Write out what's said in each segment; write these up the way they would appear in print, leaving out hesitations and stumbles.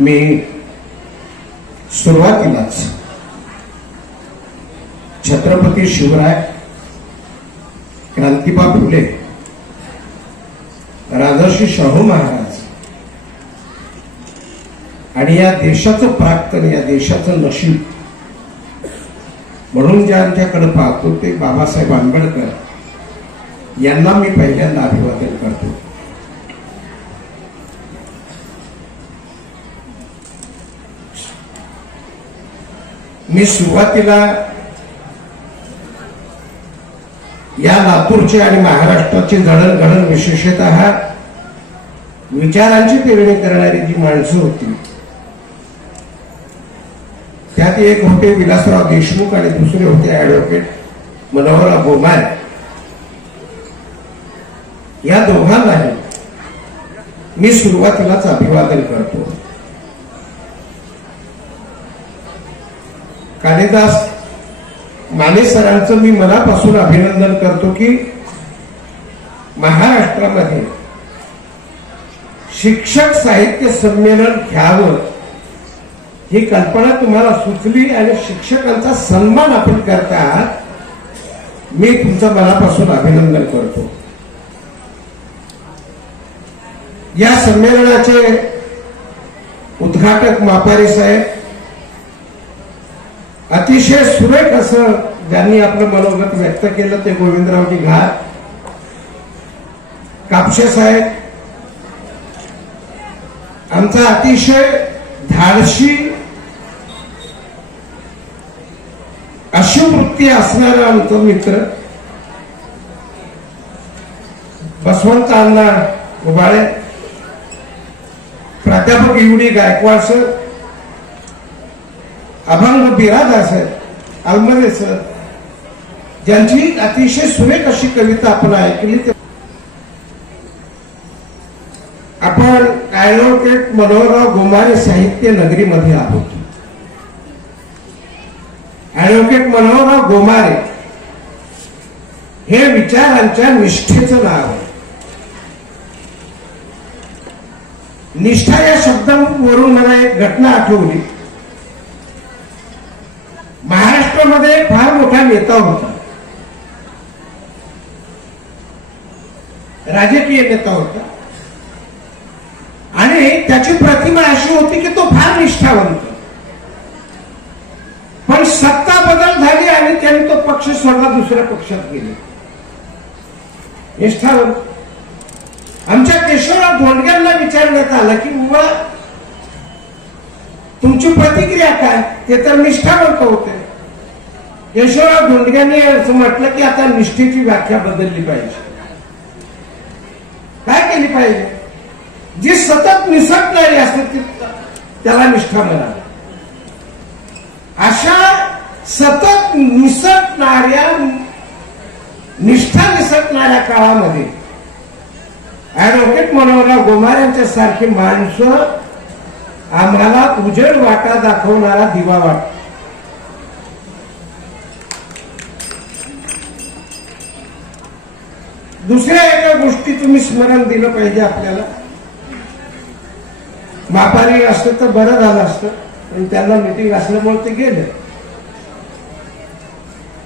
मी सुरुवातीलाच छत्रपती शिवराय, क्रांतिबा फुले, राजर्षी शाहू महाराज आणि या देशाचं प्राक्तन, या देशाचं नशीब म्हणून ज्यांच्याकडे पाहतो ते बाबासाहेब आंबेडकर यांना मी पहिल्यांदा अभिवादन करतो. मी सुरुवातीला या लातूरचे आणि महाराष्ट्राची जडणघडण, विशेषतः विचारांची पेरणी करणारी जी माणसं होती त्यात एक होते विलासराव देशमुख आणि दुसरे होते ऍडव्होकेट मनोहरराव गोमारे. या दोघांनाही मी सुरुवातीलाच अभिवादन करतो. कालिदास माने सरांचं मी मनापासून अभिनंदन करतो की महाराष्ट्रामध्ये शिक्षक साहित्य संमेलन घ्यावं ही कल्पना तुम्हाला सुचली आणि शिक्षकांचा सन्मान आपण करत आहात. मी तुमचं मनापासून अभिनंदन करतो. या संमेलनाचे उद्घाटक मापारी साहेब, अतिशय सुरेख असं ज्यांनी आपलं मनोगत व्यक्त केलं ते गोविंदरावजी घाट, कापसे साहेब, आमचा अतिशय धाडशी अशुवृत्ती असणारा आमचा मित्र बसवंत अण्णा उबाळे, प्राध्यापक युडी गायकवाड सर, अभंग बिरादार सर, अलमरे सर, ज्यांची अतिशय सुरेख अशी कविता आपण ऐकली. आपण ऍडव्होकेट मनोहरराव गोमारे साहित्य नगरीमध्ये आहोत. ऍडव्होकेट मनोहरराव गोमारे हे विचारांच्या निष्ठेचं नाव आहे. निष्ठा या शब्दावरून मला एक घटना आठवली. महाराष्ट्रामध्ये एक फार मोठा नेता होता, राजकीय नेता होता आणि त्याची प्रतिमा अशी होती की तो फार निष्ठावंत. पण सत्ता बदल झाली आणि त्यांनी तो पक्ष सोडला, दुसऱ्या पक्षात गेले. निष्ठावंत. आमच्या केशवराव धोंडग्यांना विचारण्यात आलं की बुवा तुमची प्रतिक्रिया काय? ते तर निष्ठावंत होते. केशवराव धोंडग्यांनी असं म्हटलं की आता निष्ठेची व्याख्या बदलली पाहिजे. काय केली पाहिजे? जी सतत निसटणारी असते त्याला निष्ठा म्हणा. अशा सतत निसटणाऱ्या, निष्ठा निसटणाऱ्या काळामध्ये ऍडव्होकेट मनोहरराव गोमारे यांच्या सारखी माणसं आम्हाला उजेड वाटा दाखवणारा दिवा वाट. दुसऱ्या एका गोष्टी तुम्ही स्मरण दिलं पाहिजे आपल्याला. मापारी असतं तर बरं झालं असतं, पण त्यांना मिटिंग असल्यामुळे ते गेले.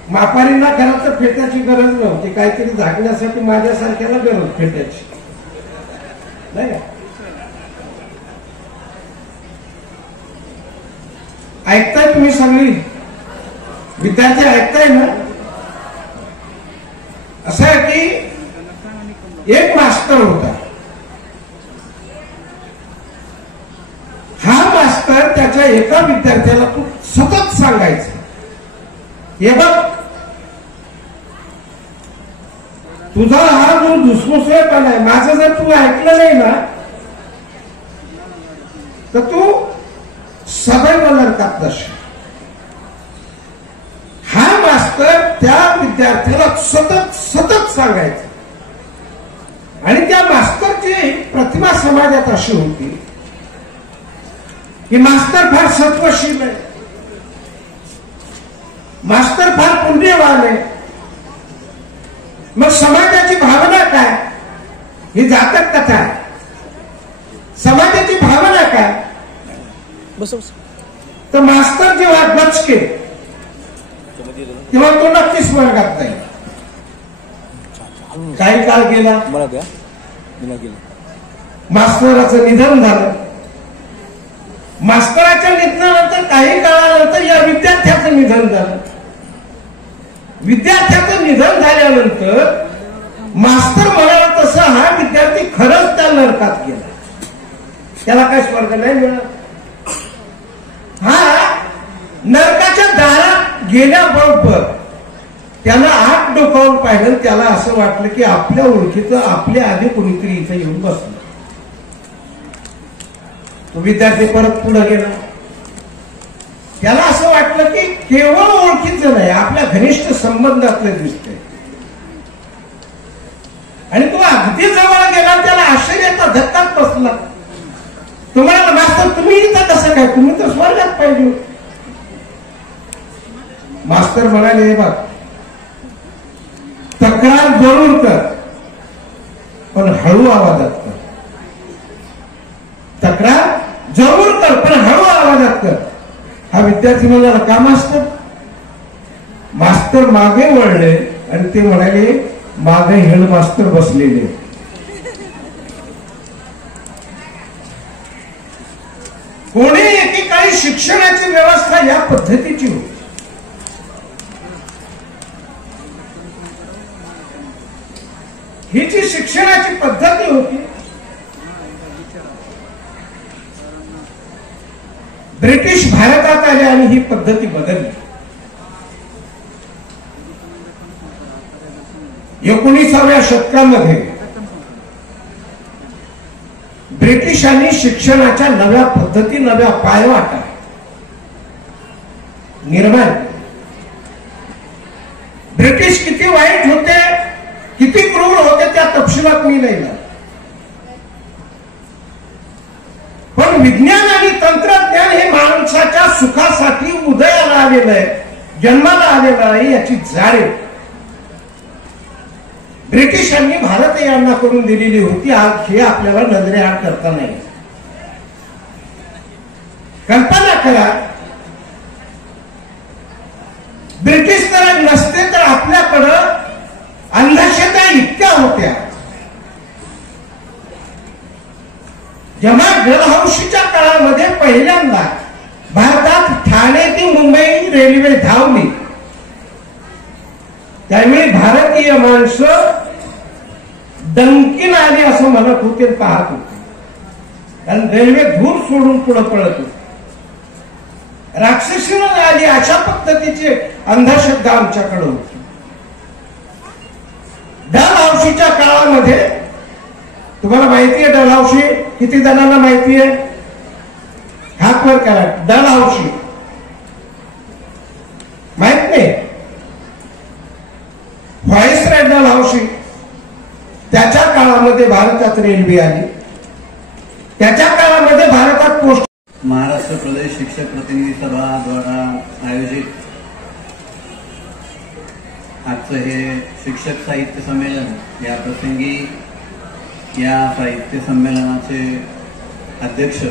मापारींना खरं तर फेट्याची गरज नव्हती, काहीतरी झाकण्यासाठी माझ्यासारख्याला गरज फेट्याची नाही का? ऐकताय तुम्ही सगळी विद्यार्थी ऐकताय ना? असं आहे की एक मास्तर होता. हा मास्तर त्याच्या एका विद्यार्थ्याला तू सतत सांगायचं, हे बघ तुझा हा जो धुसमुसळेपणा आहे, माझं जर तू ऐकलं नाही ना तर तू सदैव नरकात जाशील. हा मास्तर त्या विद्यार्थ्याला सतत सतत सांगायचं. आणि त्या मास्तरची प्रतिमा समाजात अशी होती की मास्तर फार सत्वशील आहे, मास्तर फार पुण्यवान आहे. मग समाजाची भावना काय? ही जातक कथा आहे. समाजाची भावना काय? तर मास्तर जेव्हा गचके तेव्हा तो नक्कीच वर्गात नाही. काही काळ गेला, मास्तराचं निधन झालं. मास्तराच्या निधनानंतर काही काळानंतर या विद्यार्थ्याचं निधन झालं. विद्यार्थ्याचं निधन झाल्यानंतर मास्तर म्हणाला तसा हा विद्यार्थी खरंच त्या नरकात गेला, त्याला काही स्वर्ग नाही मिळत. हा नरकाच्या दारात गेल्याबरोबर त्याला आत डोकावून पाहिलं. त्याला असं वाटलं की आपल्या ओळखीचं आपल्या आधी कोणीतरी इथे येऊन बसलं. तो विद्यार्थी परत पुढे गेला. त्याला असं वाटलं की केवळ ओळखीचं नाही, आपल्या घनिष्ठ संबंधातलं दिसतंय. आणि तो अगदी जवळ गेला. त्याला आश्चर्याचा धक्काच बसला. तो म्हणाला, मास्तर तुम्ही इथं कसं काय, तुम्ही तर स्वर्गात पाहिजे. मास्तर म्हणाले, बघ तक्रार जरूर कर पण हळू आवाजात कर. तक्रार जरूर कर पण हळू आवाजात कर. हा विद्यार्थी म्हणाला, का मास्तर? मास्तर मागे वळले आणि ते म्हणाले, मागे हेड मास्तर बसलेले. कोणी एकेकाळी शिक्षणाची व्यवस्था या पद्धतीची होती. ही जी शिक्षणाची पद्धती होती, ब्रिटिश भारतात आले आणि ही पद्धती बदलली. 19व्या शतकामध्ये ब्रिटिशांनी शिक्षणाच्या नव्या पद्धती, नव्या पायवाटा निर्माण. ब्रिटिश किती वाईट होते, किती क्रूर होते त्या तपशिलात मी नाही जात. पण विज्ञान आणि तंत्रज्ञान हे माणसाच्या सुखासाठी उदयाला आलेलं आहे, जन्माला आलेलं आहे, याची जाणीव ब्रिटिशांनी भारतीयांना करून दिलेली होती. आज हे आपल्याला नजरेआड करता नाही. कल्पना करा, ब्रिटिश तर नसते तर आपल्याकडं अंधश्रद्धा इतक्या होत्या. जेव्हा डलहौसीच्या काळामध्ये पहिल्यांदा भारतात ठाणे ते मुंबई रेल्वे धावली, त्यावेळी भारतीय माणसं डंकीन आली असं म्हणत होते, पाहत होते. कारण रेल्वे धूर सोडून पुढे पळत होती. राक्षसीनं आली अशा पद्धतीची अंधश्रद्धा आमच्याकडे होती. डलहौसीच्या काळामध्ये तुम्हाला माहिती आहे डलहौसी? किती जणांना माहिती आहे? हात वर करा. डलहौसी माहित नाही? व्हाईसरॉय डलहौसी, त्याच्या काळामध्ये भारतात रेल्वे आली. त्याच्या काळामध्ये भारतात पोस्ट. महाराष्ट्र प्रदेश शिक्षक प्रतिनिधी सभा द्वारा आयोजित आजचं हे शिक्षक साहित्य संमेलन, या प्रसंगी या साहित्य संमेलनाचे अध्यक्ष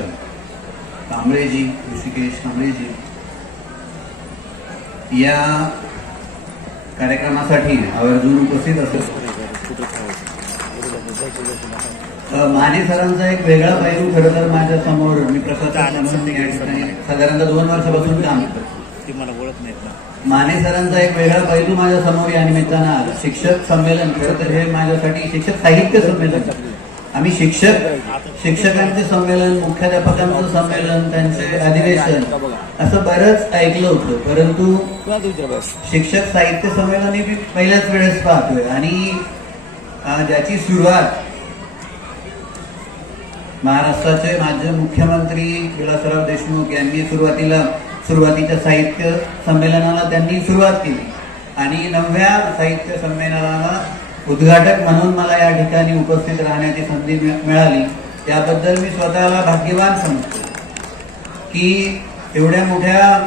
कांबळेजी, ऋषिकेश कांबळेजी, या कार्यक्रमासाठी आवर्जून उपस्थित असत. माने सरांचा एक वेगळा पैलू खरं तर माझ्या समोर, मी प्रशासक म्हणून या ठिकाणी साधारणतः 2 वर्षापासून काम करतो. मला ओळख नाही. माने सरांचा एक वेगळा पैलू माझ्या समोर या निमित्तानं आला. शिक्षक संमेलन खरं तर हे माझ्यासाठी शिक्षक साहित्य संमेलन. आम्ही शिक्षकांचे संमेलन, मुख्याध्यापकांचं संमेलन, त्यांचे अधिवेशन असं बरंच ऐकलं होतं, परंतु शिक्षक साहित्य संमेलन हे मी पहिल्याच वेळेस पाहतोय. आणि ज्याची सुरुवात महाराष्ट्राचे माजी मुख्यमंत्री विलासराव देशमुख यांनी सुरुवातीच्या साहित्य संमेलनाला त्यांनी सुरुवात केली. आणि 9व्या साहित्य संमेलनाला उद्घाटक म्हणून मला या ठिकाणी उपस्थित राहण्याची संधी मिळाली. त्याबद्दल मी स्वतःला भाग्यवान समजतो की एवढ्या मोठ्या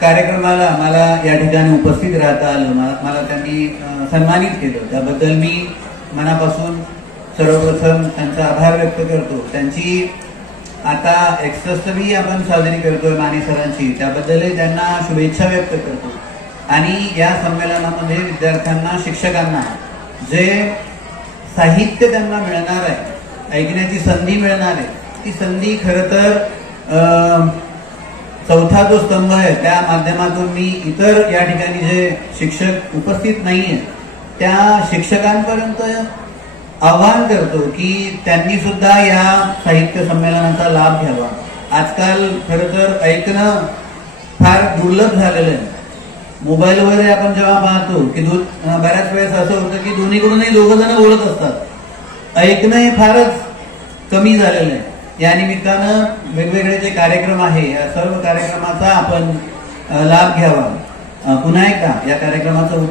कार्यक्रमाला मला या ठिकाणी उपस्थित राहता आलं. मला त्यांनी सन्मानित केलं. त्याबद्दल मी मनापासून सर्वप्रथम त्यांचा आभार व्यक्त करतो. त्यांची आता 61वी आपण साजरी करतोय माने सरांची, त्याबद्दलही त्यांना शुभेच्छा व्यक्त करतो. आणि या संमेलनामध्ये विद्यार्थ्यांना, शिक्षकांना जे साहित्य त्यांना मिळणार आहे, ऐकण्याची संधी मिळणार आहे, ती संधी खरं तर चौथा जो स्तंभ आहे त्या माध्यमातून मी इतर या ठिकाणी जे शिक्षक उपस्थित नाहीये त्या शिक्षकांपर्यंत आवाहन करतो की त्यांनी सुद्धा या साहित्य संमेलनाचा लाभ घ्यावा. आजकाल खरं तर ऐकणं फार दुर्लभ झालेलं आहे. मोबाईलवर आपण जेव्हा पाहतो की बऱ्याच वेळेस असं होतं की दोन्हीकडूनही दोघं जण बोलत असतात, ऐकणं हे फारच कमी झालेलं आहे. या निमित्तानं वेगवेगळे जे कार्यक्रम आहे या सर्व कार्यक्रमाचा आपण लाभ घ्यावा. पुन्हा एकदा या कार्यक्रमाचं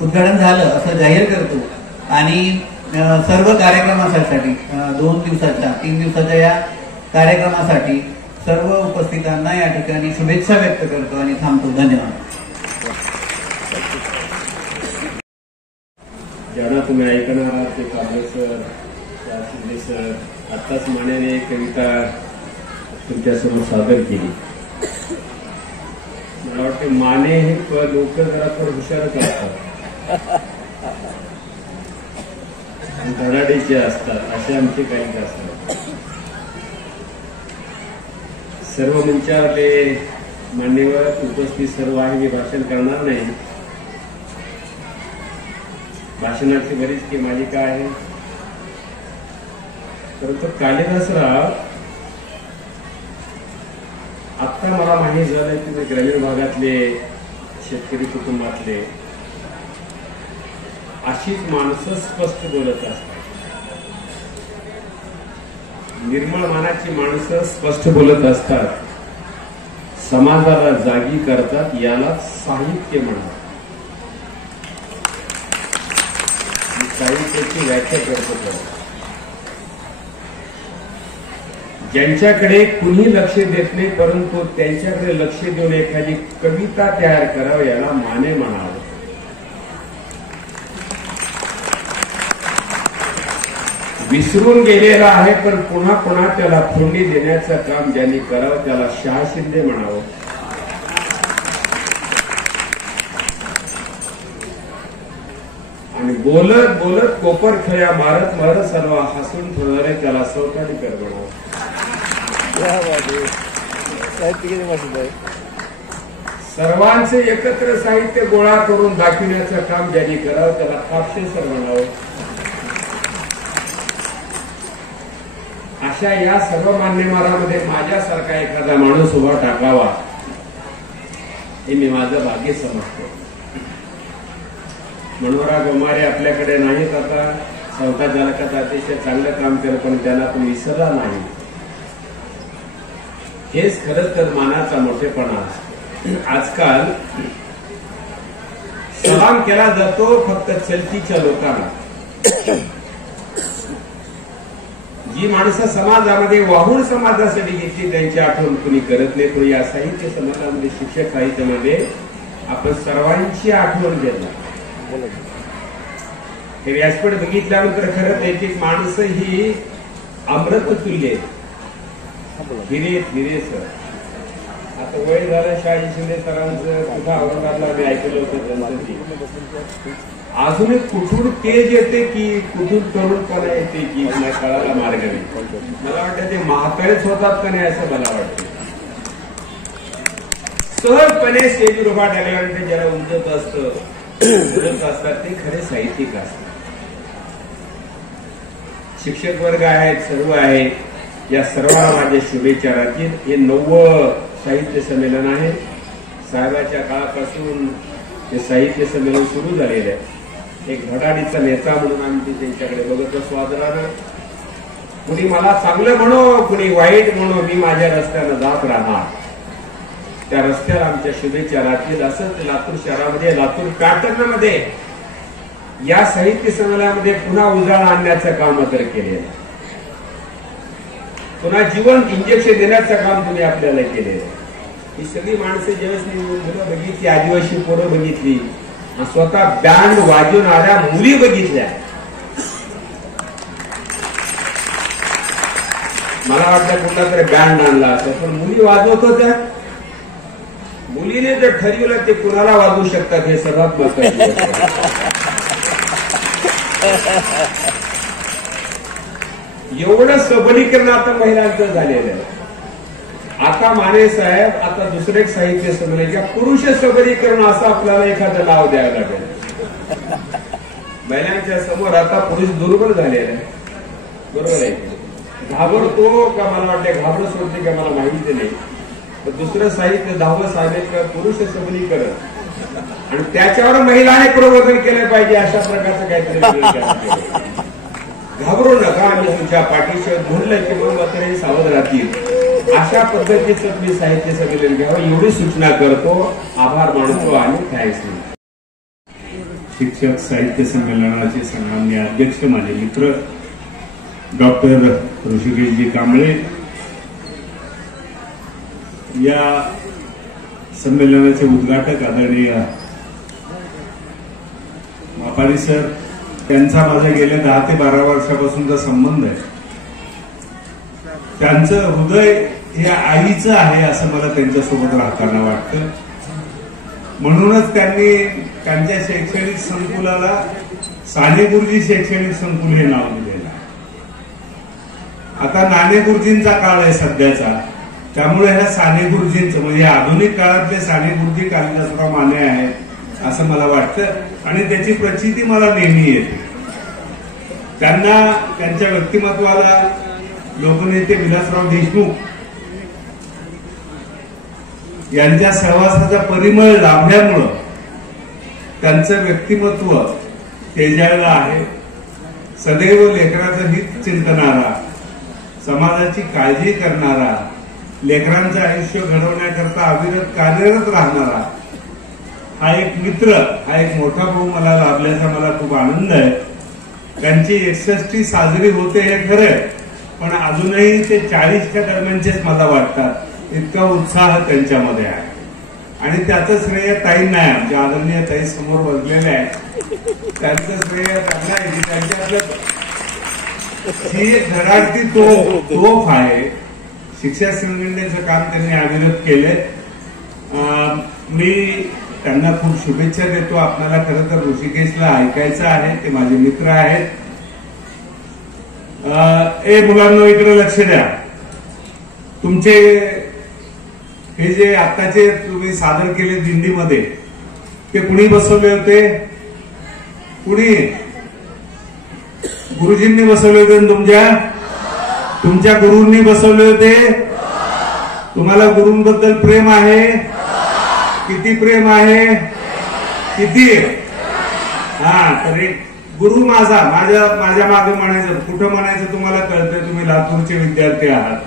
उद्घाटन झालं असं जाहीर करतो आणि सर्व कार्यक्रमासाठी 2 दिवसाच्या 3 दिवसाच्या या कार्यक्रमासाठी सर्व उपस्थितांना या ठिकाणी शुभेच्छा व्यक्त करतो आणि थांबतो. धन्यवाद. ज्यांना तुम्ही ऐकणार आहात ते कांबळे सर, शिंदे सर, आत्ताच मानेने एक कविता तुमच्यासमोर सादर केली. मला वाटते माने हे लोक जरा थोडं हुशारच असतात, धडाडीचे असतात, असे आमचे काही असतात. सर्व मंचावरले मान्यवर उपस्थित सर्व आहे, मी भाषण करणार नाही. भाषणाची बरीच की मालिका आहे. परंतु कालिदासराव आता मला माहीत झालं की ग्रामीण भागातले शेतकरी कुटुंबातले अशीच माणसं स्पष्ट बोलत असतात. निर्मळ मानाची माणसं स्पष्ट बोलत असतात, समाजाला जागी करतात, याला साहित्य म्हणतात. साहित्याची व्याख्या करतो. ज्यांच्याकडे कुणी लक्ष देत नाही परंतु त्यांच्याकडे लक्ष देऊन एखादी कविता तयार करावं याला माने म्हणावं. विसरून गेलेला आहे पण पुन्हा पुन्हा त्याला फोडणी देण्याचं काम ज्यांनी करावं त्याला शाह शिंदे म्हणावं. आणि बोलत बोलत कोपर खेळ्या मारत मारत सर्व हसून ठेवणारे त्याला सौताडीकर म्हणावं. सर्वांचे एकत्र साहित्य गोळा करून दाखविण्याचं काम ज्यांनी करावं त्याला कापशेसर म्हणावं. अशा या सर्व मान्यवरांमध्ये माझ्यासारखा एखादा माणूस उभा टाकावा हे मी माझं भाग्य समजतो. मनोहरा गोमारे आपल्याकडे नाहीत आता. संस्था चालकाचं अतिशय चांगलं काम केलं पण त्याला आपण विसरला नाही. हेच खरंच तर मानाचा मोठेपणा असतो. आजकाल सलाम केला जातो फक्त चलतीच्या लोकांना. जी माणसं समाजामध्ये वाहून समाजासाठी घेतली त्यांची आठवण कुणी करत नाही. तो या साहित्य समाजामध्ये शिक्षक साहित्यामध्ये आपण सर्वांची आठवण घेतला. हे व्यासपीठ बघितल्यानंतर खरंच एक एक माणसं ही अमृत तुल्य हिरे हिरे सर. आता वय झालं शाही शिंदे सरांचं सुद्धा औरंगाबादला आम्ही ऐकलं होतं त्यांचं. अजूनही कुठून तेज येते की कुठून तरुणपणा येते की मला कळायला मार्ग नाही. मला वाटतं ते म्हातारेच होतात का नाही असं मला वाटतं. सहजपणे स्टेजवर उभा टाकल्यानंतर ज्याला उमजत असतं बोलत असतात ते खरे साहित्यिक असतात. शिक्षक वर्ग आहेत, सर्व आहेत, या सर्वांना माझ्या शुभेच्छा राहतील. हे 9वं साहित्य संमेलन आहे. साहेबाच्या काळापासून हे साहित्य संमेलन सुरू झालेलं आहे. एक धडाडीचा नेता म्हणून आम्ही त्यांच्याकडे बघत असतो आदरानं. कुणी मला चांगलं म्हणो कुणी वाईट म्हणो मी माझ्या रस्त्यानं जात राहणार. त्या रस्त्याला आमच्या शुभेच्छा राहतील. असंच लातूर शहरामध्ये लातूर पॅटर्नमध्ये या साहित्य संमेलनामध्ये पुन्हा उजाळा आणण्याचं काम मात्र केलेलं आहे. पुन्हा जीवन इंजेक्शन देण्याचं काम तुम्ही आपल्याला केलेलं आहे. ही सगळी माणसं ज्यावेळेस मुलं बघितली, आदिवासी पोरं बघितली, स्वतः बँड वाजवणाऱ्या मुली बघितल्या, मला वाटतं कुठला तरी बँड आणला असं, पण मुली वाजवत होत्या. मुलीने जर ठरवलं ते कुणाला वाजवू शकतात हे सर्वात महत्वाचं. एवढं सबलीकरण आता महिलांचं झालेलं आहे. आता माने साहेब, आता दुसरे एक साहित्य संमेलन किंवा पुरुष सबलीकरण असं आपल्याला एखादं नाव द्यावं लागेल. महिलांच्या समोर आता पुरुष दुर्बल झालेला आहे. बरोबर आहे. घाबरतो का मला वाटते, घाबरत सोडते का मला माहिती नाही. दुसरं साहित्य 10वं साहित्य पुरुष सबलीकरण आणि त्याच्यावर महिलांनी प्रबोधन केलं पाहिजे अशा प्रकारचं काहीतरी. घाबरू नका, आम्ही तुमच्या पाठीशी म्हणलं की मग मात्र सावध राहतील अशा पद्धतीचं तुम्ही साहित्य संमेलन घ्यावं एवढी सूचना करतो. आभार मानतो आणि थँक्स. शिक्षक साहित्य संमेलनाचे सन्माननीय अध्यक्ष, माझे मित्र डॉक्टर ऋषिकेशजी कांबळे, या संमेलनाचे उद्घाटक आदरणीय मापारी सर, त्यांचा माझा गेल्या 10 ते 12 वर्षापासूनचा संबंध आहे. त्यांचं हृदय हे आईचं आहे असं मला त्यांच्यासोबत राहताना वाटतं. म्हणूनच त्यांनी त्यांच्या शैक्षणिक संकुलाला साने गुरुजी शैक्षणिक संकुल हे नाव दिलेलं आहे. आता नाने गुरुजींचा काळ आहे सध्याचा, त्यामुळे ह्या साने गुरुजींचं म्हणजे आधुनिक काळातले साने गुरुजी कालिदासराव माने आहेत असं मला वाटतं आणि त्याची प्रचिती मला नेहमी येते. त्यांना त्यांच्या व्यक्तिमत्वाला लोकनेते विलासराव देशमुख यांच्या सहवासाचा परिमळ लाभल्यामुळं त्यांचं व्यक्तिमत्व तेजाळलं आहे. सदैव लेकराचं हित चिंतणारा, समाजाची काळजी करणारा, लेकरांचं आयुष्य घडवण्याकरता अविरत कार्यरत राहणारा हा एक मित्र, हा एक मोठा भाऊ मला लाभल्याचा मला खूप आनंद आहे. त्यांची 61 साजरी होते हे खरंय, पण अजूनही ते 40च्या दरम्यानचेच मला वाटतात. इतका उत्साह त्यांच्यामध्ये आहे आणि त्याचं श्रेय ताई नाही, आमच्या आदरणीय ताई समोर बसलेले आहे, त्यांचं श्रेय त्यांना आहे की त्यांच्यातलं ही एक धडाडती तोफ आहे. शिक्षक संघटनेचं काम त्यांनी अविरत केलंय. मी त्यांना खूप शुभेच्छा देतो. आपल्याला खरं तर ऋषिकेशला ऐकायचं आहे, ते माझे मित्र आहेत. मुलांना इकडे लक्ष द्या. तुमचे हे जे आत्ताचे तुम्ही सादर केले दिंडीमध्ये, ते कुणी बसवले होते? कुणी? गुरुजींनी बसवले होते ना तुमच्या गुरूंनी बसवले होते. तुम्हाला गुरूंबद्दल प्रेम आहे? किती प्रेम आहे? किती? हा, तरी गुरु माझा माझ्या मागे म्हणायचं, कुठं म्हणायचं तुम्हाला कळतंय, तुम्ही लातूरचे विद्यार्थी आहात.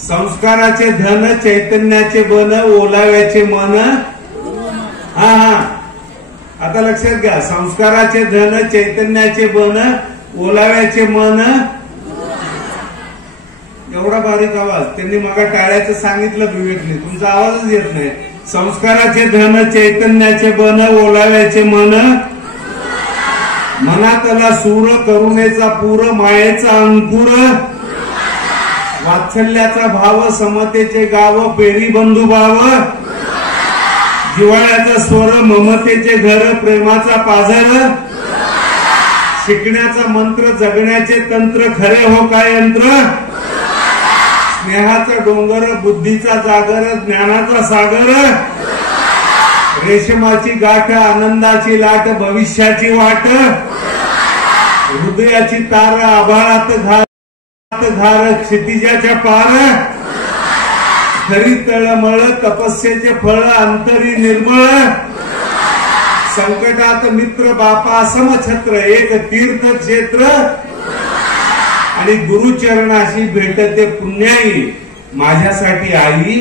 संस्काराचे धन, चैतन्याचे बन, ओलाव्याचे मन. हा, आता लक्षात घ्या. संस्काराचे धन, चैतन्याचे बन, ओलाव्याचे मन. एवढा बारीक आवाज त्यांनी मग टाळ्याचं सांगितलं विवेकने, तुमचा आवाजच येत नाही. संस्काराचे धन, चैतन्याचे बन, ओलाव्याचे मन. मनातला सूर, करुणेचा पूर, मायेचा अंकुर, वात्सल्याचा भाव, समतेचे गाव, पेरी बंधू भाव, जिव्हाळ्याचा स्वर, ममतेचे घर, प्रेमाचा पाझर, शिकण्याचा मंत्र, जगण्याचे तंत्र, खरे हो काय यंत्र, स्नेहाचा डोंगर, बुद्धीचा जागर, ज्ञानाचा सागर, रेशमाची गाठ, आनंदाची लाट, भविष्याची वाट, हृदयाची तार, आभाळात घार, क्षितिजाच्या पार, खरी तळमळ, तपस्येचे फळ, अंतरी निर्मळ, संकटात मित्र, बापा समछत्र, एक तीर्थक्षेत्र आणि गुरुचरणाशी भेटते पुण्याई. माझ्यासाठी आई,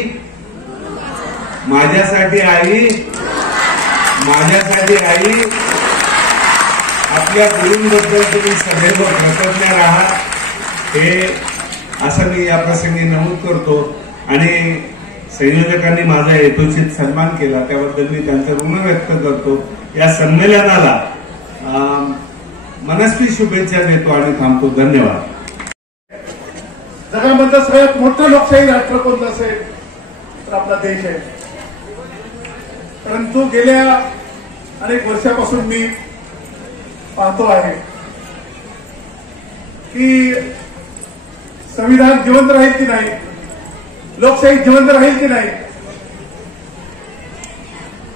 माझ्यासाठी आई, माझ्यासाठी आई. आपल्या गुरूंबद्दल तुम्ही सदैव कृतज्ञ राहा, हे असं मी या प्रसंगी नमूद करतो. आणि संयोजकांनी माझा यथोचित सन्मान केला त्याबद्दल मी त्यांचं ऋण व्यक्त करतो. या संमेलनाला मनस्वी शुभेच्छा देतो आणि थांबतो. धन्यवाद. जगामधलं सगळ्यात मोठं लोकशाही राष्ट्र कोणतं असेल तर आपला देश आहे. परंतु गेल्या अनेक वर्षापासून मी पाहतो आहे की संविधान जिवंत राहील की नाही, लोकशाही जिवंत राहील की नाही,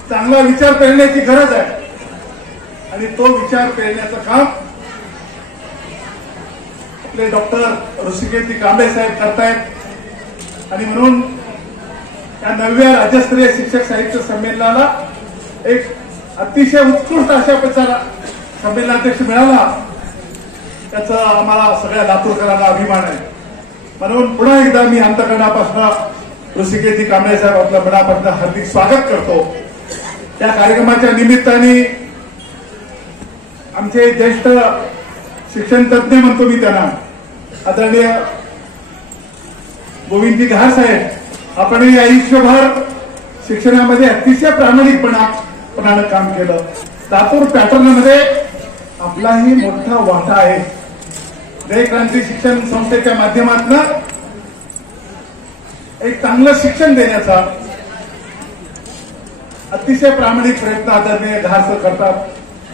चांगला विचार करण्याची गरज आहे. आणि तो विचार पेरण्याचं काम आपले डॉक्टर ऋषिकेश कांबळे साहेब करतायत. आणि म्हणून या 9व्या राज्यस्तरीय शिक्षक साहित्य संमेलनाला एक अतिशय उत्कृष्ट अशा प्रकारे संमेलनाध्यक्ष मिळाला, त्याचा आम्हाला सगळ्या लातूरकरांना अभिमान आहे. म्हणून पुन्हा एकदा मी अंतकरणापासून ऋषिकेश कांबळे साहेब आपल्या मनापासून हार्दिक स्वागत करतो. त्या कार्यक्रमाच्या निमित्ताने आमचे ज्येष्ठ शिक्षण तज्ञ म्हणतो मी त्यांना, आदरणीय गोविंदजी घार साहेब, आपणही आयुष्यभर शिक्षणामध्ये अतिशय प्रामाणिकपणानं काम केलं. लातूर पॅटर्नमध्ये आपलाही मोठा वाटा आहे. जय क्रांती शिक्षण संस्थेच्या माध्यमातून एक चांगलं शिक्षण देण्याचा अतिशय प्रामाणिक प्रयत्न आदरणीय घार सर करतात.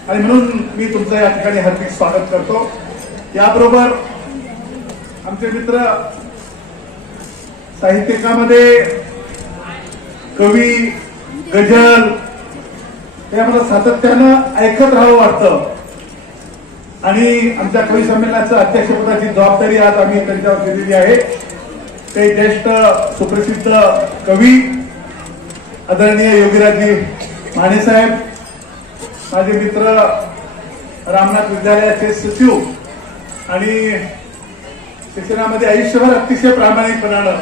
आणि म्हणून मी तुमचं या ठिकाणी हार्दिक स्वागत करतो. याबरोबर आमचे मित्र साहित्यिकामध्ये कवी, गझल हे आम्हाला सातत्यानं ऐकत राहावं वाटतं. आणि आमच्या कवी संमेलनाचं अध्यक्षपदाची जबाबदारी आज आम्ही त्यांच्यावर दिलेली आहे. ते ज्येष्ठ सुप्रसिद्ध कवी आदरणीय योगीराजजी माने साहेब, माझे मित्र रामनाथ विद्यालयाचे सचिव आणि शिक्षणामध्ये आयुष्यभर अतिशय प्रामाणिकपणानं,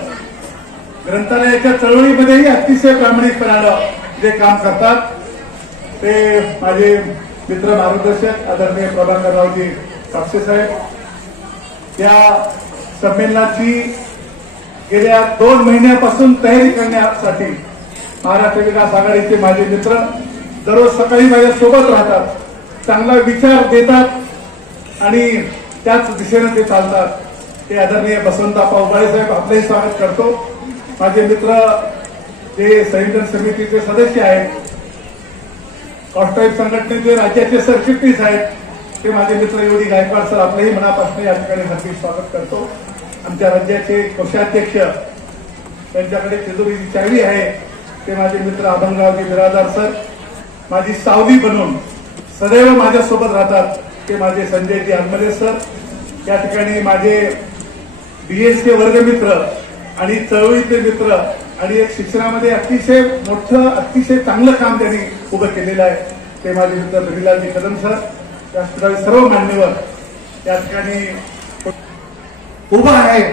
ग्रंथालयाच्या चळवळीमध्येही अतिशय प्रामाणिकपणानं जे काम करतात ते माझे मित्र मार्गदर्शक आदरणीय प्रभाकररावजी कापसे साहेब. या संमेलनाची गेल्या 2 महिन्यापासून तयारी करण्यासाठी महाराष्ट्र विकास आघाडीचे माझे मित्र दररोज सकाळी माझ्या सोबत राहतात, चांगला विचार देतात आणि त्याच दिशेने ते चालतात. ते आदरणीय बसवंतप्पा उबाळे साहेब, आपलंही स्वागत करतो. माझे मित्र जे संयोजन समितीचे सदस्य आहेत, कॉस्टाईप संघटनेचे राज्याचे सरचिटणीस आहेत, ते माझे मित्र योगी गायकवाड सर, आपल्याही मनापासून या ठिकाणी हार्दिक स्वागत करतो. आमच्या राज्याचे कोषाध्यक्ष, त्यांच्याकडे तिजोरीची चावी आहे, ते माझे मित्र अभंगरावजी बिरादार सर, माझी सावली बनून सदैव माझ्यासोबत राहतात, ते माझे संजयजी आलमरे सर. या ठिकाणी माझे बीएसके वर्गमित्र आणि चळवळीचे मित्र आणि एक शिक्षणामध्ये अतिशय मोठं, अतिशय चांगलं काम त्यांनी उभं केलेलं आहे, ते माझे मित्र बहिलालजी कदम सर. त्याचप्रमाणे सर्व मान्यवर या ठिकाणी उभा आहे.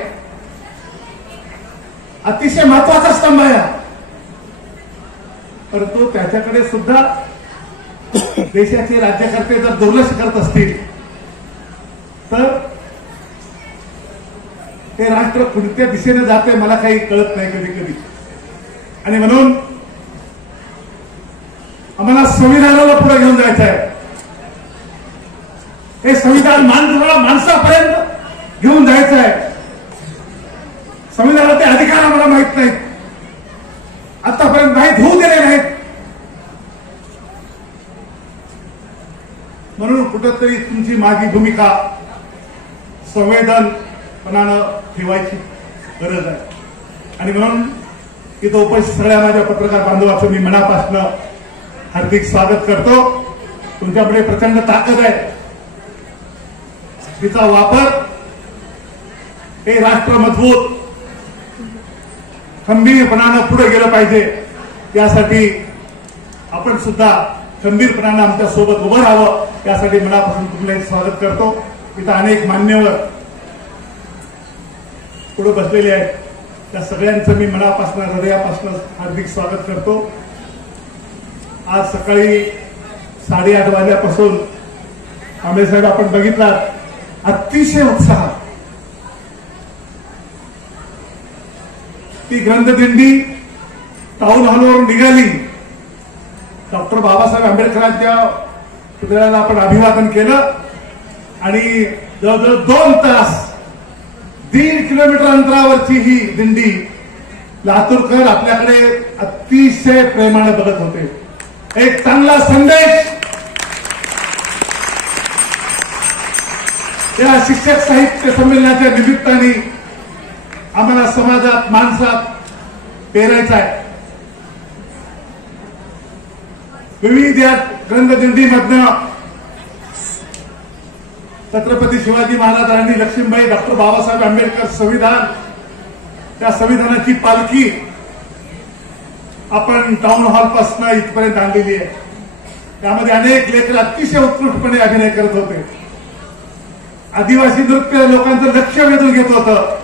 अतिशय महत्वाचा स्तंभ आहे, परंतु त्याच्याकडे सुद्धा देशाचे राज्यकर्ते जर दुर्लक्ष करत असतील तर ते राष्ट्र कोणत्या दिशेने जाते मला काही कळत नाही कधी कधी. आणि म्हणून आम्हाला संविधानाला पुढे घेऊन जायचं आहे. हे संविधान माणसापर्यंत घेऊन जायचं आहे. संविधानाचे अधिकार आम्हाला माहित नाहीत, आतापर्यंत माहीत होऊ दिले नाहीत. म्हणून कुठंतरी तुमची माझी भूमिका संवेदनपणानं ठेवायची गरज आहे. आणि म्हणून इथं उपस्थित सगळ्या माझ्या पत्रकार बांधवाचं मी मनापासून हार्दिक स्वागत करतो. तुमच्याकडे प्रचंड ताकद आहे, तिचा वापर हे राष्ट्र मजबूत खंबीरपणानं पुढे गेलं पाहिजे, यासाठी आपण सुद्धा खंबीरपणानं आमच्या सोबत उभं राहावं, यासाठी मनापासून तुमचं स्वागत करतो. इथं अनेक मान्यवर पुढे बसलेले आहेत, त्या सगळ्यांचं मी मनापासून, हृदयापासून हार्दिक स्वागत करतो. आज सकाळी 8:30 वाजल्यापासून कांबळे साहेब आपण बघितला, अतिशय उत्साह. ती ग्रंथदिंडी टाऊन हॉलवरून निघाली. डॉक्टर बाबासाहेब आंबेडकरांच्या पुतळ्याला आपण अभिवादन केलं आणि जवळजवळ 2 तास 1.5 किलोमीटर अंतरावरची ही दिंडी लातूरकर आपल्याकडे अतिशय प्रेमाने बघत होते. एक चांगला संदेश या शिक्षक साहित्य संमेलनाच्या निमित्ताने आम्हाला समाजात माणसात पेरायचा आहे. विविध या ग्रंथदिंडीमधनं छत्रपती शिवाजी महाराजांनी लक्ष्मीबाई डॉक्टर बाबासाहेब आंबेडकर संविधान, त्या संविधानाची पालखी आपण टाउन हॉल पासून इथपर्यंत आणलेली आहे. त्यामध्ये अनेक लेखक अतिशय उत्कृष्टपणे अभिनय करत होते. आदिवासी नृत्य लोकांचं लक्ष वेधून घेत होतं.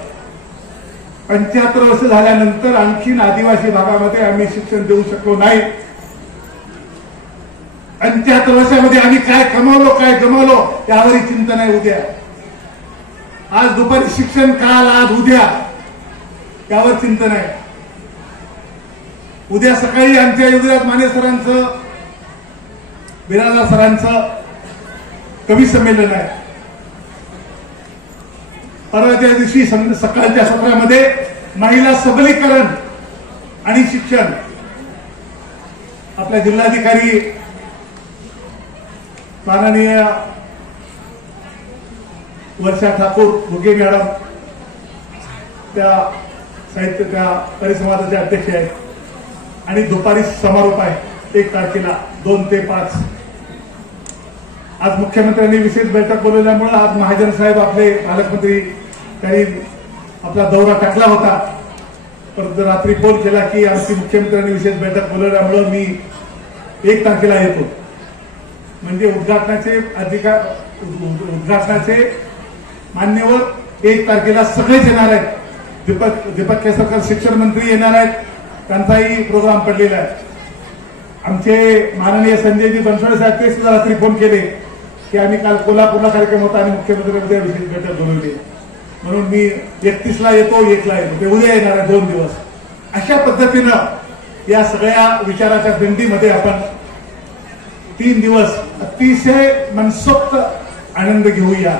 75 वर्ष झाल्यानंतर आणखीन आदिवासी भागामध्ये आम्ही शिक्षण देऊ शकलो नाही. 75 वर्षामध्ये आम्ही काय कमावलो काय गमावलो यावरही चिंता नाही. उद्या आज दुपारी शिक्षण, काल आज उद्या यावर चिंता नाही. उद्या सकाळी आमच्या युवराज माने सरांचं, बिराजदार सरांचं कवी संमेलन आहे. परवाच्या दिवशी सकाळच्या सत्रामध्ये महिला सबलीकरण आणि शिक्षण आपल्या जिल्हाधिकारी माननीय वर्षा ठाकूर घुगे मॅडम त्या साहित्य त्या परिसंवादाचे अध्यक्ष आहेत. आणि दुपारी समारोप आहे 1 तारखेला 2 ते 5. आज मुख्यमंत्र्यांनी विशेष बैठक बोलवल्यामुळे आज महाजन साहेब आपले पालकमंत्री त्यांनी आपला दौरा टाकला होता. परंतु रात्री फोन केला की आमची मुख्यमंत्र्यांनी विशेष बैठक बोलवल्यामुळे मी 1 तारखेला येतो. म्हणजे उद्घाटनाचे मान्यवर 1 तारखेला सगळेच येणार आहेत. दीपक केसरकर शिक्षण मंत्री येणार आहेत, त्यांचाही प्रोग्राम पडलेला आहे. आमचे माननीय संजयजी बनसोडे साहेब ते सुद्धा रात्री फोन केले की आम्ही काल कोल्हापूरला कार्यक्रम होता आणि मुख्यमंत्र्यांमध्ये विशेष बैठक बोलवली, म्हणून मी 31ला येतो, 1ला येतो. ते उद्या येणार आहे 2 दिवस. अशा पद्धतीनं या सगळ्या विचाराच्या दिंडीमध्ये आपण 3 दिवस अतिशय मनसोक्त आनंद घेऊया.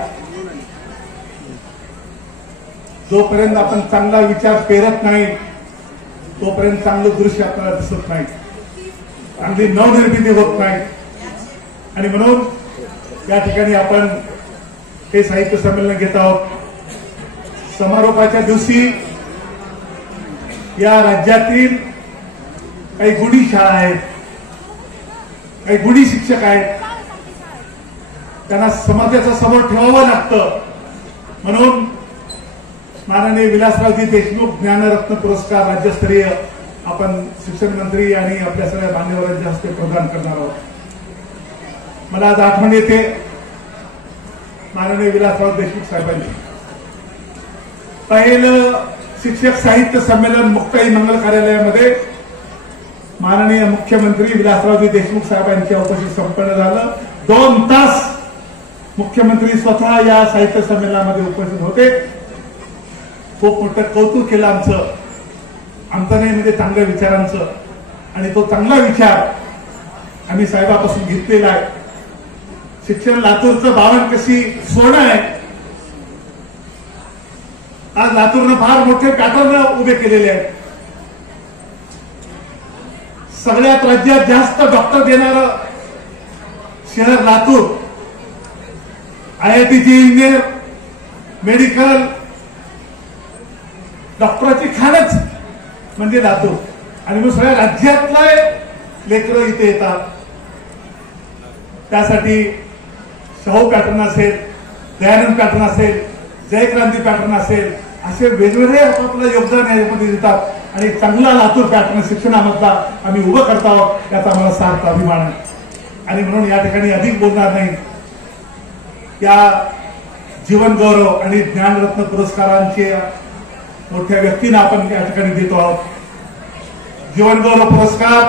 जोपर्यंत आपण चांगला विचार पेरत नाही तोपर्यंत चांगलं दृश्य आपल्याला दिसत नाही, चांगली नवनिर्मिती होत नाही. आणि म्हणून या ठिकाणी आपण हे साहित्य संमेलन घेत आहोत. समारोपाच्या दिवशी या राज्यातील काही गुणी शाळा आहेत, काही गुणी शिक्षक आहेत, त्यांना समाजाच्या समोर ठेवावं लागतं. म्हणून माननीय विलासरावजी देशमुख ज्ञानरत्न पुरस्कार राज्यस्तरीय आपण शिक्षण मंत्री आणि आपल्या सगळ्या मान्यवरांच्या हस्ते प्रदान करणार आहोत. मला आज आठवण येते माननीय विलासराव देशमुख साहेबांनी पहिलं शिक्षक साहित्य संमेलन मुक्ताई मंगल कार्यालयामध्ये माननीय मुख्यमंत्री विलासरावजी देशमुख साहेबांच्या उपस्थित संपन्न झालं. 2 तास मुख्यमंत्री स्वतः या साहित्य संमेलनामध्ये उपस्थित होते. खूप मोठं कौतुक केलं आमचं नाही म्हणजे चांगल्या विचारांचं. आणि तो चांगला विचार आम्ही साहेबापासून घेतलेला आहे. शिक्षण लातूरचं बावण कशी सोनं आहे. आज लातूरनं फार मोठे पॅटर्न उभे केलेले आहेत. सगळ्यात राज्यात जास्त डॉक्टर देणारं शहर लातूर. IITचे इंजिनियर, मेडिकल, डॉक्टराची खाणच म्हणजे लातूर. आणि मग सगळ्या राज्यातले लेकरं इथे येतात. त्यासाठी शाहू पॅटर्न असेल, दयानंद पॅटर्न असेल, जयक्रांती पॅटर्न असेल, असे वेगवेगळे आपलं योगदान यामध्ये देतात. आणि चांगला लातूर पॅटर्न शिक्षणामधला आम्ही उभं करत आहोत याचा मला सार्थ अभिमान आहे. आणि म्हणून या ठिकाणी अधिक बोलणार नाही. या जीवन गौरव आणि ज्ञानरत्न पुरस्कारांचे मोठ्या व्यक्तींना आपण या ठिकाणी देतो आहोत. जीवन गौरव पुरस्कार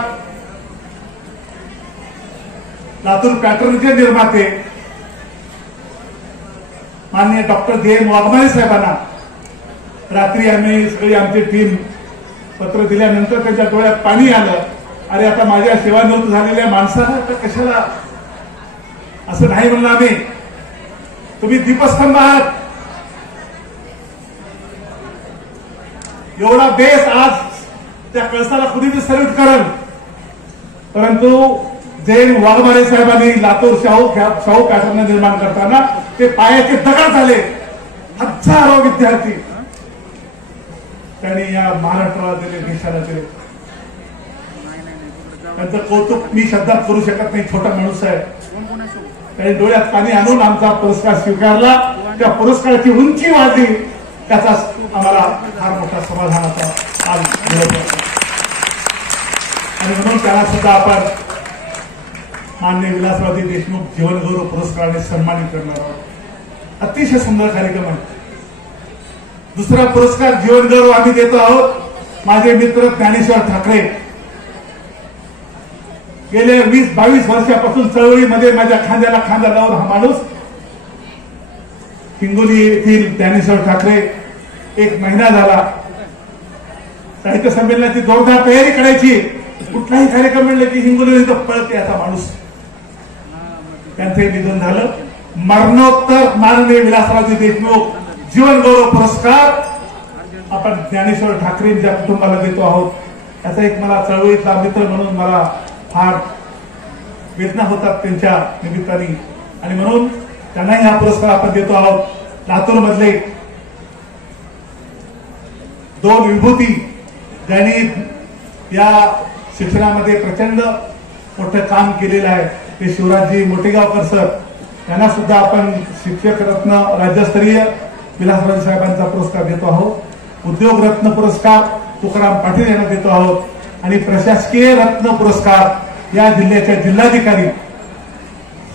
लातूर पॅटर्नचे निर्माते माननीय डॉक्टर DM वाघमारे साहेबांना रात्री आम्ही सगळी आमची टीम पत्र दिल्यानंतर त्यांच्या डोळ्यात पाणी आलं. अरे आता माझ्या सेवानिवृत्त झालेल्या माणसाला तर कशाला असं नाही म्हणलं आम्ही. तुम्ही दीपस्तंभ आहात. एवढा बेस आज त्या कळसाला कुणीबी सल्यूट करल, परंतु जैन वाघमारे साहेबांनी लातूर शाहू पॅटर्न निर्माण करताना ते पायाचे दगड झाले. हजारो विद्यार्थी त्यांनी या महाराष्ट्राला दिले, देशाला दिले. त्यांचं कौतुक मी शब्दात करू शकत नाही. छोटा माणूस आहे, त्यांनी डोळ्यात पाणी आणून आमचा पुरस्कार स्वीकारला. त्या पुरस्काराची उंची वाढली, त्याचा आम्हाला फार मोठा समाधानाचा आज मिळत आहे. आणि म्हणून त्याला सुद्धा आपण माननीय विलासरावजी देशमुख जीवनगौरव पुरस्काराने सन्मानित करणार आहोत. अतिशय सुंदर कार्यक्रम आहे. दुसरा पुरस्कार जीवनगौरव आम्ही देतो आहोत माझे मित्र ज्ञानेश्वर ठाकरे. गेले 20-22 वर्षापासून चळवळीमध्ये माझ्या खांद्याला खांदा लावून हा माणूस, हिंगोली येथील ज्ञानेश्वर ठाकरे, 1 महिना झाला साहित्य संमेलनाची जोरदार तयारी करायची. कुठलाही कार्यक्रम म्हणलं की हिंगोली पळते असा माणूस. त्यांचं निधन झालं. मरणोत्तर माननीय विलासरावजी देशमुख जीवनगौरव पुरस्कार आपण ज्ञानेश्वर ठाकरेंच्या कुटुंबाला देतो आहोत. याचा एक मला चळवळीतला मित्र म्हणून मला फार वेदना होतात त्यांच्या निमित्ताने, आणि म्हणून त्यांनाही हा पुरस्कार आपण देतो आहोत. लातूर मधले 2 विभूती ज्यांनी या शिक्षणामध्ये प्रचंड मोठं काम केलेलं आहे, ते शिवराजजी मोठेगावकर सर. त्यांना सुद्धा आपण शिक्षक रत्न राज्यस्तरीय विलासराव साहेबांचा पुरस्कार देतो आहोत. उद्योग रत्न पुरस्कार तुकाराम पाटील यांना देतो आहोत. आणि प्रशासकीय रत्न पुरस्कार या जिल्ह्याच्या जिल्हाधिकारी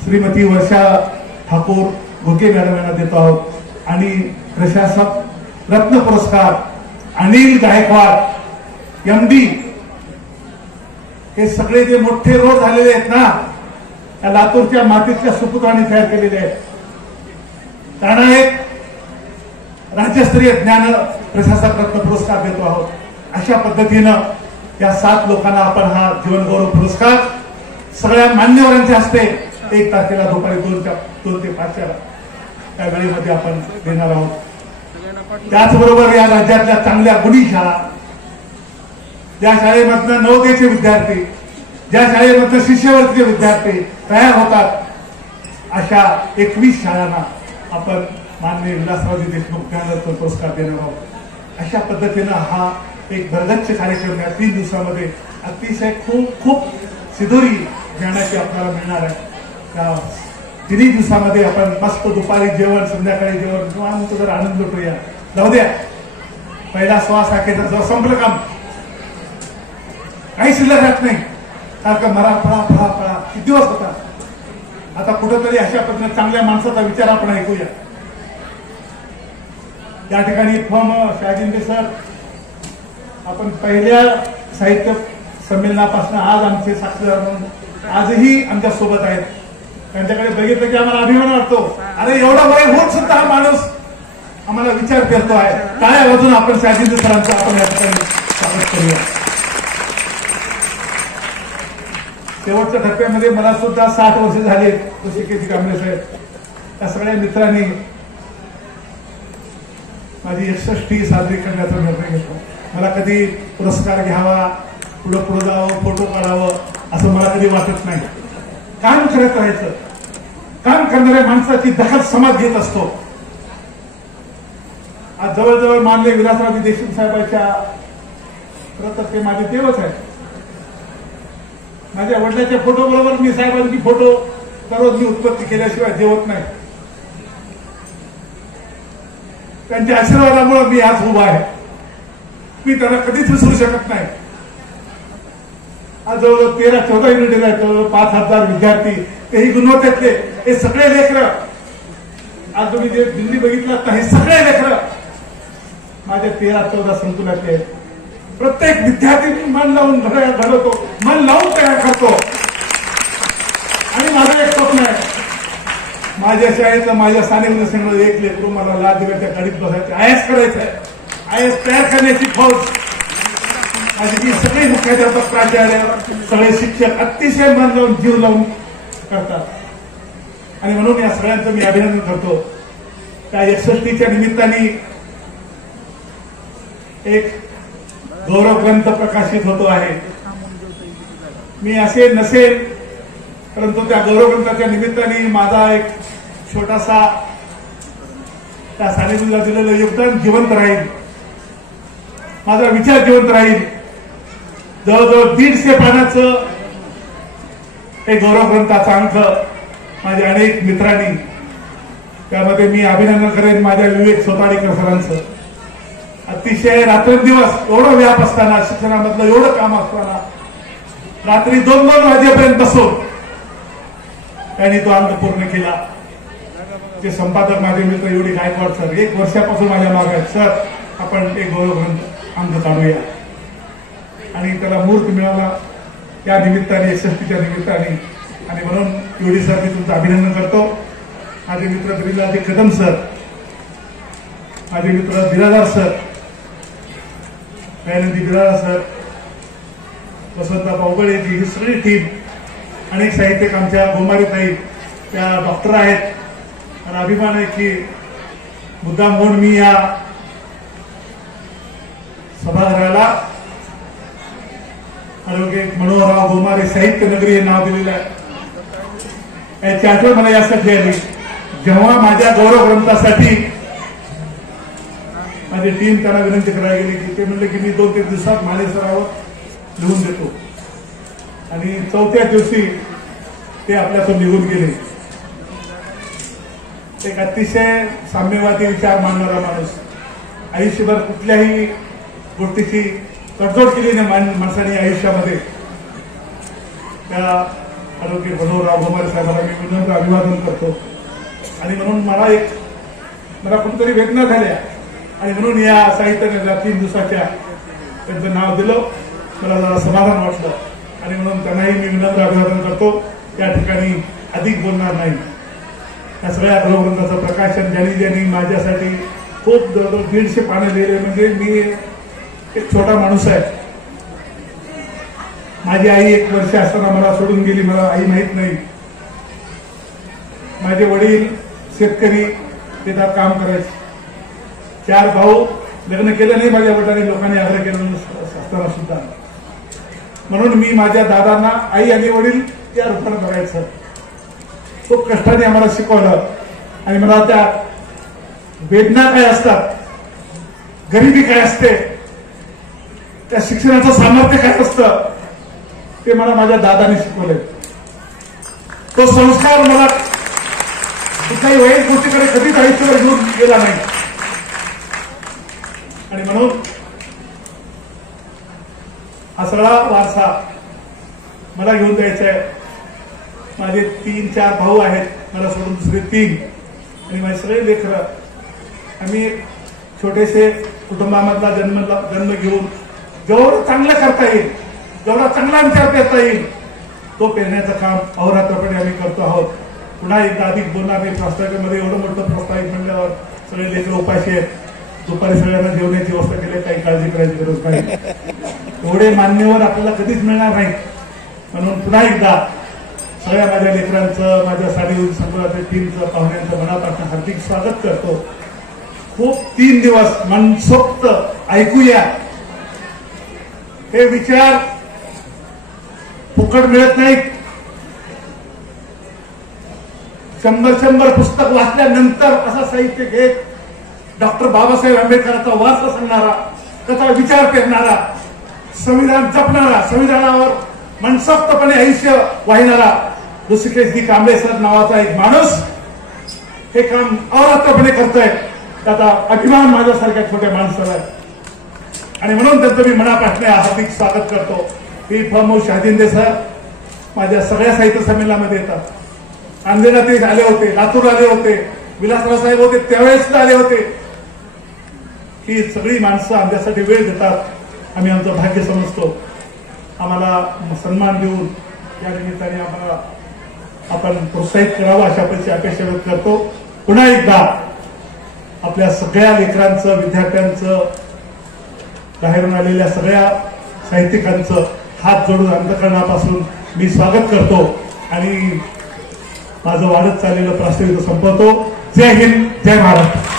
श्रीमती वर्षा ठाकूर घोके मॅडम यांना देतो आहोत. आणि प्रशासक रत्न पुरस्कार अनिल गायकवाड MD. हे सगळे जे मोठे रोड झालेले आहेत ना, त्या लातूरच्या मातीतल्या सुपुत्रांनी तयार केलेले आहेत. त्यांना एक राज्यस्तरीय ज्ञान प्रशासक रत्न पुरस्कार देतो आहोत. अशा पद्धतीनं या 7 लोकांना आपण हा जीवनगौरव पुरस्कार सगळ्या मान्यवरांच्या हस्ते 1 तारखेला दुपारी 2 ते 5 त्या वेळेमध्ये आपण देणार आहोत. त्याचबरोबर या राज्यातल्या चांगल्या गुणी शाळा, ज्या शाळेमधनं नवोदयचे विद्यार्थी, ज्या शाळेमधनं शिष्यवृत्तीचे विद्यार्थी तयार होतात, अशा 21 शाळांना आपण माननीय विलासरावजी देशमुख ज्ञानरत्न पुरस्कार देणार आहोत. अशा पद्धतीनं हा एक भरगच्च कार्यक्रम या 3 दिवसामध्ये अतिशय खूप शिदोरी ज्ञानाची आपल्याला मिळणार आहे. त्या 3 दिवसामध्ये आपण मस्त दुपारी जेवण, संध्याकाळी जेवण, निवांत जर आनंद लुटूया. जाऊ द्या, पहिला श्वास हाकेचा जर संपलं काम, काही शिल्लक राहत नाही. सारखं मरा फळा किती दिवस होता. आता कुठेतरी अशा पद्धतीने चांगल्या माणसाचा विचार आपण ऐकूया. या ठिकाणी फॉर्म शहाजिंदे सर, आपण पहिल्या साहित्य संमेलनापासून आज आमचे साक्षीदार म्हणून आजही आमच्या सोबत आहेत. त्यांच्याकडे बघितलं की आम्हाला अभिमान वाटतो. अरे एवढा वय होत सुद्धा हा माणूस आम्हाला विचार करतो आहे. टाळ्या वाजून आपण शहाजिंदे सरांचं आपण या ठिकाणी स्वागत करूया. शेवटच्या टप्प्यामध्ये मला सुद्धा 60 वर्ष झाले ऋषिकेश कांबळे साहेब. त्या सगळ्या मित्रांनी माझी 61 साजरी करण्याचा निर्णय घेतला. मला कधी पुरस्कार घ्यावा, पुढे जावं, फोटो काढावं असं मला कधी वाटत नाही. काम करत राहायचं. काम करणाऱ्या माणसाची दखल समाज घेत असतो. आज जवळजवळ मानले विलासरावजी देशमुख साहेबांच्या, खरं तर ते माझे देवच आहे. माझ्या वडिलांच्या फोटो बरोबर मी साहेबांची फोटो दररोज मी उत्पत्ती केल्याशिवाय जेवत नाही. त्यांच्या आशीर्वादामुळे मी आज उभा आहे. मी त्यांना कधीच विसरू शकत नाही. आज जवळजवळ 13-14 युनिट आहेत, जवळजवळ 5000 विद्यार्थी, तेही गुणवत्तेतले. हे सगळे लेकरं, आज तुम्ही जे दिल्ली बघितलं तर हे सगळे लेकरं माझ्या 13-14 संकुलातले आहेत. प्रत्येक विद्यार्थी मन लावून घडवतो, मन लावून तयार करतो. आणि माझं एक स्वप्न आहे, माझ्या शाळेतलं माझ्या सानिध्य एक लेकरू मला लाच दिल्या त्या गाडीत बसायचं, IAS करायचं आहे. IAS तयार करण्याची फौज माझी सगळे मुख्याध्यापक, प्राचार्य, सगळे शिक्षक अतिशय मन लावून जीव लावून करतात. आणि म्हणून या सगळ्यांचं मी अभिनंदन करतो. त्या 61च्या निमित्ताने एक गौरव ग्रंथ प्रकाशित होतो आहे. मी असे नसेल, परंतु त्या गौरव ग्रंथाच्या निमित्ताने माझा एक छोटासा त्या सानिध्याला दिलेलं योगदान जिवंत राहील, माझा विचार जिवंत राहील. जवळजवळ 150 पानाचं हे गौरव ग्रंथाचा अंक माझ्या अनेक मित्रांनी, त्यामध्ये मी अभिनंदन करेन माझ्या विवेक सोताडीकर सरांचं. अतिशय रात्रंदिवस एवढं व्याप असताना, शिक्षणामधलं एवढं काम असताना, रात्री 2-2 वाजेपर्यंत बसून त्यांनी तो अंक पूर्ण केला. ते संपादक माझे मित्र एवढी गायकवाड सर 1 वर्षापासून माझ्या मागे आहेत. सर, आपण एक गौरव ग्रंथ अंक काढूया, आणि त्याला मूर्त मिळाला त्या निमित्ताने, 61च्या निमित्ताने. आणि म्हणून एवढी सर मी तुमचं अभिनंदन करतो. माझे मित्र ब्रिजलालजी कदम सर, माझे मित्र बिरादार सर, दयानंदी बिरादार सर, वसंता बावगळेजी, ही सगळी टीम, अनेक साहित्यिक आमच्या गोमारीताई त्या डॉक्टर आहेत. आणि अभिमान आहे की मुद्दाम म्हणून मी या सभागृहाला ॲडव्होकेट मनोहरराव गोमारे साहित्य नगरी हे नाव दिलेलं आहे. याची आठवण मला यासाठी आली, जेव्हा माझ्या गौरव ग्रंथासाठी माझी टीम त्यांना विनंती करायला गेली की ते म्हणले की मी 2-3 दिवसात माने सरावर लिहून देतो. आणि 4थ्या दिवशी ते आपल्यातून निघून गेले. एक अतिशय साम्यवादी विचार मांडणारा माणूस, आयुष्यभर कुठल्याही गोष्टीची तडजोड केली नाही माणसाने आयुष्यामध्ये. त्या ॲडव्होकेट मनोहरराव गोमारे साहेबांना मी विनम्र अभिवादन करतो. आणि म्हणून मला कुठेतरी वेदना झाल्या, आणि म्हणून या साहित्याने 3 दिवसाच्या त्यांचं नाव दिलं. मला जरा समाधान वाटलं, आणि म्हणून त्यांनाही मी विनम्र अभिवादन करतो. त्या ठिकाणी अधिक बोलणार नाही. या सगळ्या गौरव ग्रंथाचं प्रकाशन ज्यांनी माझ्यासाठी खूप जवळजवळ 150 पानं लिहिले. म्हणजे मी एक छोटा माणूस आहे. माझी आई 1 वर्ष असताना मला सोडून गेली, मला आई माहित नाही. माझे वडील शेतकरी, शेतात काम करायचे. 4 भाऊ, लग्न केलं नाही माझ्या वडिलांनी, लोकांनी आग्रह केलं असताना सुद्धा. म्हणून मी माझ्या दादांना आई आणि वडील या रूपाने बघायचं. खूप कष्टाने आम्हाला शिकवलं, आणि मला त्या वेदना काय असतात, गरिबी काय असते, त्या शिक्षणाचं सामर्थ्य काय असतं, ते मला माझ्या दादाने शिकवले. तो संस्कार मला कुठल्याही वाईट गोष्टीकडे कधीच आयुष्यावर घेऊन गेला नाही. आणि म्हणून हा सगळा वारसा मला घेऊन जायचा आहे. माझे 3-4 भाऊ आहेत, मला सोडून दुसरे 3, आणि माझे सगळे लेकरं. आम्ही छोटेसे कुटुंबामधला जन्म घेऊन जेवढं चांगलं करता येईल, जेवढा चांगला विचार करता येईल, तो पेरण्याचं काम अहोरात्रपणे आम्ही करतो आहोत. पुन्हा एकदा अधिक बोलणार नाही. प्रास्ताविकामध्ये एवढं मोठं प्रास्ताविक म्हणल्यावर सगळे लेकरं उपाशी आहेत. दुपारी सगळ्यांना जेवण्याची व्यवस्था केली, काही काळजी करायची गरज नाही. एवढे मान्यवर आपल्याला कधीच मिळणार नाही. म्हणून पुन्हा एकदा सगळ्या माझ्या लेकरांचं, माझ्या साडी संकुलाच्या टीमचं, पाहुण्यांचं मनापासून हार्दिक स्वागत करतो. खूप 3 दिवस मनसोक्त ऐकूया. हे विचार फुकट मिळत नाहीत. 100 पुस्तक वाचल्यानंतर असा साहित्य घेत डॉक्टर बाबासाहेब आंबेडकरांचा वारसा सांगणारा, त्याचा विचार करणारा, संविधान जपणारा, संविधानावर मनसोक्तपणे आयुष्य वाहिणारा ऋषिकेशजी कांबळे सर नावाचा एक माणूस हे काम अहोरात्रपणे करतोय. त्याचा अभिमान माझ्यासारख्या छोट्या माणसाला आहे. आणि म्हणून त्यांचं मी मनापासून हार्दिक स्वागत करतो. पी फमो शहाजिंदे सर माझ्या सगळ्या साहित्य संमेलनामध्ये येतात. नांदेडला ते आले होते, लातूर आले होते, विलासराव साहेब होते त्यावेळेस सुद्धा आले होते. ही सगळी माणसं आमच्यासाठी वेळ देतात. आम्ही आमचं भाग्य समजतो. आम्हाला सन्मान देऊन या निमित्ताने आम्हाला आपण प्रोत्साहित करावं अशा अपेक्षा व्यक्त करतो. पुन्हा एकदा आपल्या सगळ्या लेकरांचं, विद्यार्थ्यांचं, बाहेरून आलेल्या सगळ्या साहित्यिकांचं हात जोडून अंतःकरणापासून मी स्वागत करतो आणि माझं वाढत चाललेलं प्रास्ताविक संपवतो. जय हिंद, जय महाराष्ट्र.